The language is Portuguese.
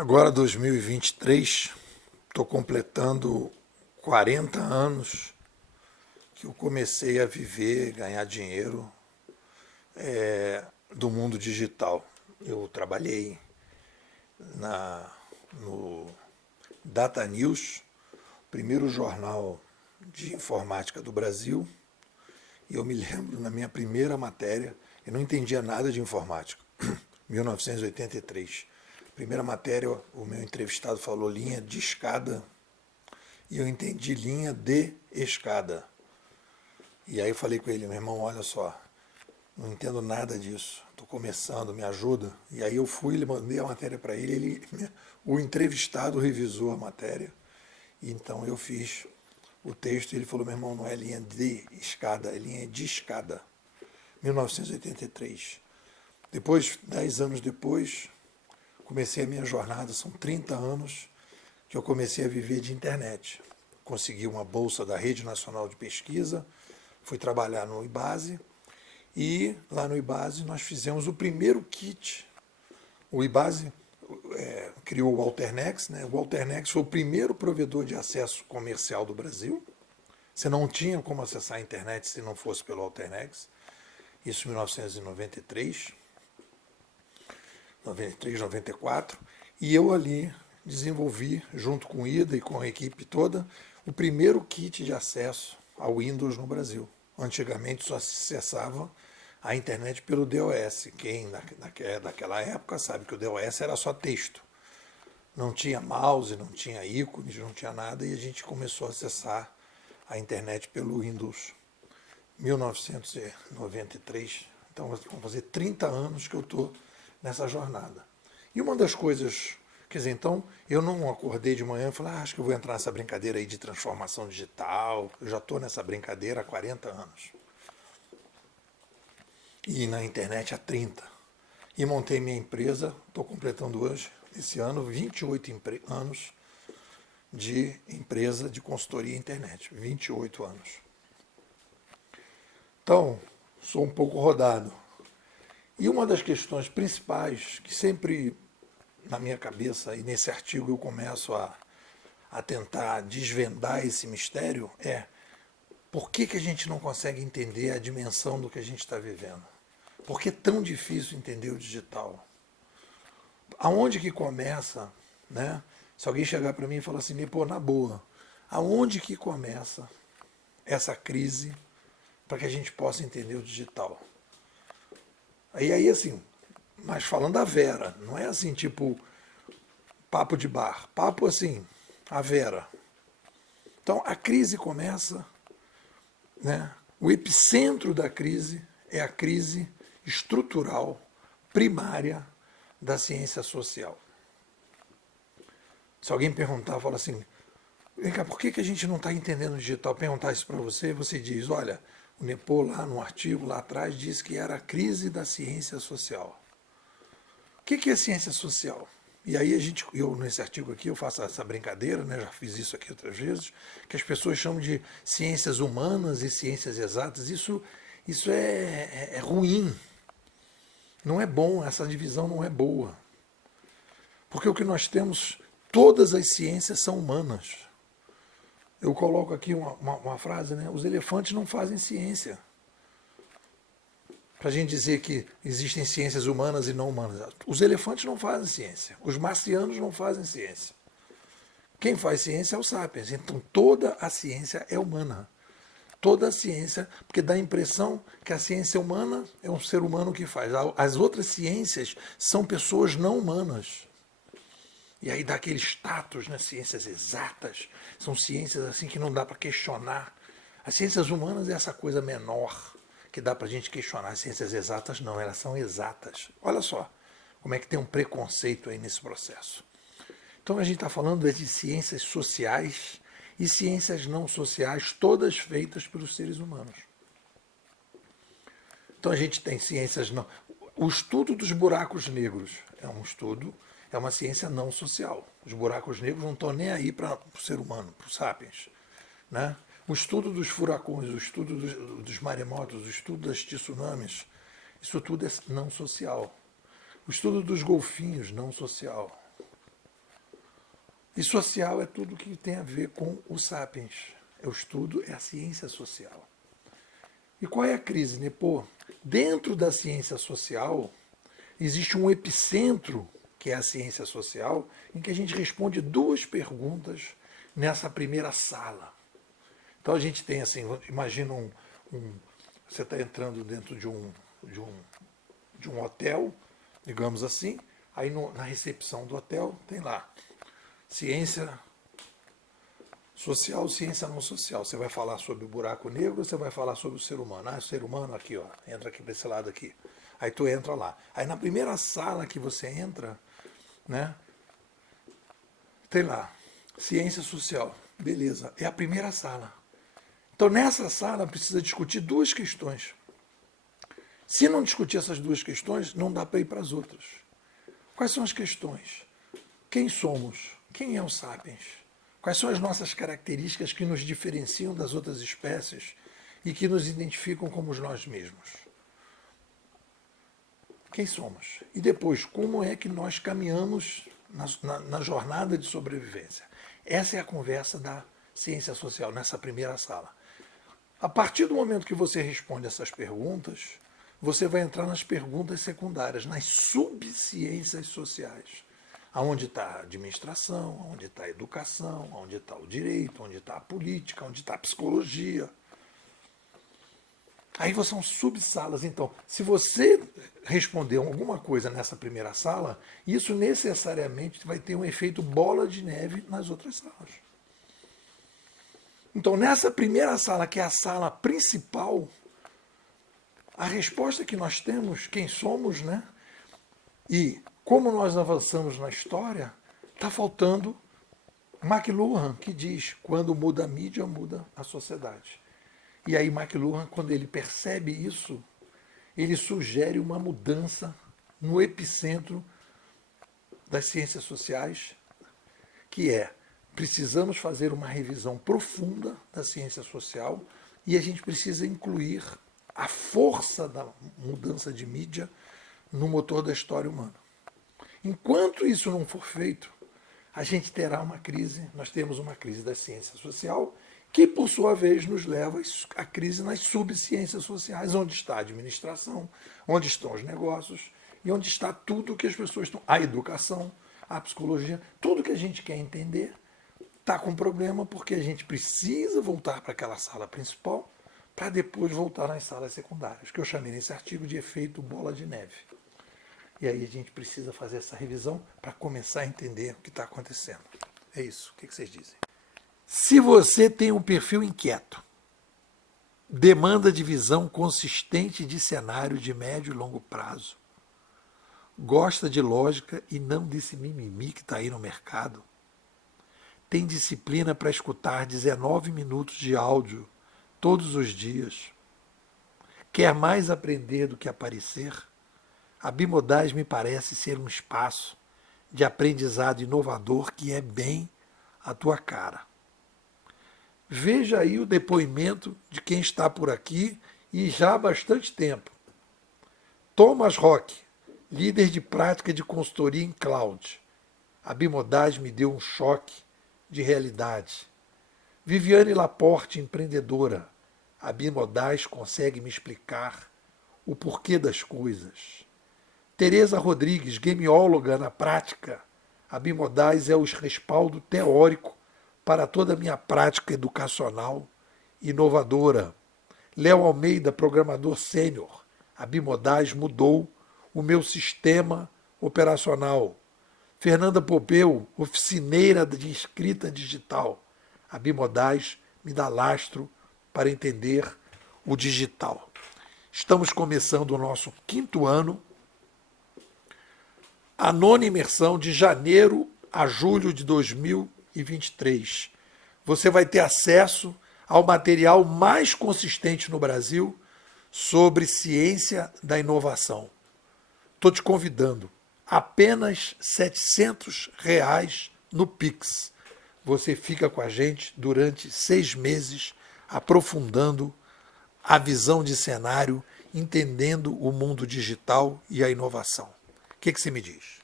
Agora, 2023, estou completando 40 anos que eu comecei a viver, ganhar dinheiro do mundo digital. Eu trabalhei no Data News, primeiro jornal de informática do Brasil, e eu me lembro na minha primeira matéria, eu não entendia nada de informática, 1983. Primeira matéria, o meu entrevistado falou linha de escada, e eu entendi linha de escada. E aí eu falei com ele, meu irmão, olha só, não entendo nada disso, estou começando, me ajuda. E aí eu fui, ele mandei a matéria para o entrevistado revisou a matéria, e então eu fiz o texto e ele falou, meu irmão, não é linha de escada, é linha de escada. 1983. Depois, 10 anos depois, comecei a minha jornada, são 30 anos que eu comecei a viver de internet. Consegui uma bolsa da Rede Nacional de Pesquisa, fui trabalhar no IBASE, e lá no IBASE nós fizemos o primeiro kit. O IBASE criou o Alternex, né? O Alternex foi o primeiro provedor de acesso comercial do Brasil. Você não tinha como acessar a internet se não fosse pelo Alternex. Isso em 1993, 94. E eu ali desenvolvi, junto com o IDA e com a equipe toda, o primeiro kit de acesso ao Windows no Brasil. Antigamente só se acessava a internet pelo DOS. Quem daquela época sabe que o DOS era só texto. Não tinha mouse, não tinha ícones, não tinha nada, e a gente começou a acessar a internet pelo Windows. 1993, então vão fazer 30 anos que eu estou nessa jornada. E uma das coisas, quer dizer, então eu não acordei de manhã e falei, acho que eu vou entrar nessa brincadeira aí de transformação digital, eu já estou nessa brincadeira há 40 anos. E na internet há 30. E montei minha empresa, estou completando hoje, esse ano, 28 anos de empresa de consultoria internet, 28 anos. Então, sou um pouco rodado. E uma das questões principais que sempre na minha cabeça, e nesse artigo eu começo a tentar desvendar esse mistério, é por que a gente não consegue entender a dimensão do que a gente está vivendo? Por que é tão difícil entender o digital? Aonde que começa, né? Se alguém chegar para mim e falar assim, pô, na boa, aonde que começa essa crise para que a gente possa entender o digital? E aí, assim, mas falando a Vera, não é assim, tipo, papo de bar. Papo, assim, a Vera. Então, a crise começa, né? O epicentro da crise é a crise estrutural, primária, da ciência social. Se alguém perguntar, fala assim, vem cá, por que a gente não está entendendo o digital? Perguntar isso para você, você diz, olha, o Nepô lá no artigo, lá atrás, disse que era a crise da ciência social. O que é ciência social? E aí eu nesse artigo aqui, eu faço essa brincadeira, né, já fiz isso aqui outras vezes, que as pessoas chamam de ciências humanas e ciências exatas. Isso é ruim. Não é bom, essa divisão não é boa. Porque o que nós temos, todas as ciências são humanas. Eu coloco aqui uma frase, né? Os elefantes não fazem ciência. Para a gente dizer que existem ciências humanas e não humanas. Os elefantes não fazem ciência. Os marcianos não fazem ciência. Quem faz ciência é o Sapiens. Então toda a ciência é humana. Toda a ciência, porque dá a impressão que a ciência humana é um ser humano que faz. As outras ciências são pessoas não humanas. E aí dá aquele status nas ciências exatas. São ciências assim que não dá para questionar. As ciências humanas é essa coisa menor que dá para a gente questionar. As ciências exatas não, elas são exatas. Olha só como é que tem um preconceito aí nesse processo. Então a gente está falando de ciências sociais e ciências não sociais, todas feitas pelos seres humanos. Então a gente tem ciências não. O estudo dos buracos negros é um estudo, é uma ciência não social. Os buracos negros não estão nem aí para o ser humano, para os sapiens. Né? O estudo dos furacões, o estudo dos maremotos, o estudo das tsunamis, isso tudo é não social. O estudo dos golfinhos, não social. E social é tudo que tem a ver com o Sapiens. O estudo é a ciência social. E qual é a crise, né? Pô, dentro da ciência social, existe um epicentro, que é a ciência social, em que a gente responde duas perguntas nessa primeira sala. Então a gente tem assim, imagina você está entrando dentro de um hotel, digamos assim, aí na recepção do hotel tem lá ciência social, ciência não social. Você vai falar sobre o buraco negro, você vai falar sobre o ser humano. Ah, o ser humano aqui, ó, entra aqui para esse lado aqui. Aí tu entra lá. Aí na primeira sala que você entra, né, tem lá, ciência social. Beleza, é a primeira sala. Então nessa sala precisa discutir duas questões. Se não discutir essas duas questões, não dá para ir para as outras. Quais são as questões? Quem somos? Quem é o Sapiens? Quais são as nossas características que nos diferenciam das outras espécies e que nos identificam como nós mesmos? Quem somos? E depois, como é que nós caminhamos na jornada de sobrevivência? Essa é a conversa da ciência social, nessa primeira sala. A partir do momento que você responde essas perguntas, você vai entrar nas perguntas secundárias, nas subciências sociais. Aonde está a administração, onde está a educação, onde está o direito, onde está a política, onde está a psicologia. Aí são subsalas. Então, se você responder alguma coisa nessa primeira sala, isso necessariamente vai ter um efeito bola de neve nas outras salas. Então, nessa primeira sala, que é a sala principal, a resposta que nós temos, quem somos, né? E como nós avançamos na história, está faltando McLuhan, que diz, quando muda a mídia, muda a sociedade. E aí McLuhan, quando ele percebe isso, ele sugere uma mudança no epicentro das ciências sociais, que é, precisamos fazer uma revisão profunda da ciência social e a gente precisa incluir a força da mudança de mídia no motor da história humana. Enquanto isso não for feito, a gente terá uma crise, nós temos uma crise da ciência social, que por sua vez nos leva à crise nas subciências sociais, onde está a administração, onde estão os negócios e onde está tudo que as pessoas estão, a educação, a psicologia, tudo que a gente quer entender está com problema porque a gente precisa voltar para aquela sala principal para depois voltar nas salas secundárias, que eu chamei nesse artigo de efeito bola de neve. E aí a gente precisa fazer essa revisão para começar a entender o que está acontecendo. É isso. O que vocês dizem? Se você tem um perfil inquieto, demanda de visão consistente de cenário de médio e longo prazo, gosta de lógica e não desse mimimi que está aí no mercado, tem disciplina para escutar 19 minutos de áudio todos os dias, quer mais aprender do que aparecer, a Bimodais me parece ser um espaço de aprendizado inovador que é bem a tua cara. Veja aí o depoimento de quem está por aqui e já há bastante tempo. Thomas Rock, líder de prática de consultoria em cloud. A Bimodais me deu um choque de realidade. Viviane Laporte, empreendedora. A Bimodais consegue me explicar o porquê das coisas. Tereza Rodrigues, gameóloga na prática. A Bimodais é o respaldo teórico para toda a minha prática educacional inovadora. Léo Almeida, programador sênior. A Bimodais mudou o meu sistema operacional. Fernanda Popeu, oficineira de escrita digital. A Bimodais me dá lastro para entender o digital. Estamos começando o nosso 5º ano, a 9ª imersão de janeiro a julho de 2023. Você vai ter acesso ao material mais consistente no Brasil sobre ciência da inovação. Estou te convidando. Apenas R$ 700 no Pix. Você fica com a gente durante 6 meses, aprofundando a visão de cenário, entendendo o mundo digital e a inovação. O que você me diz?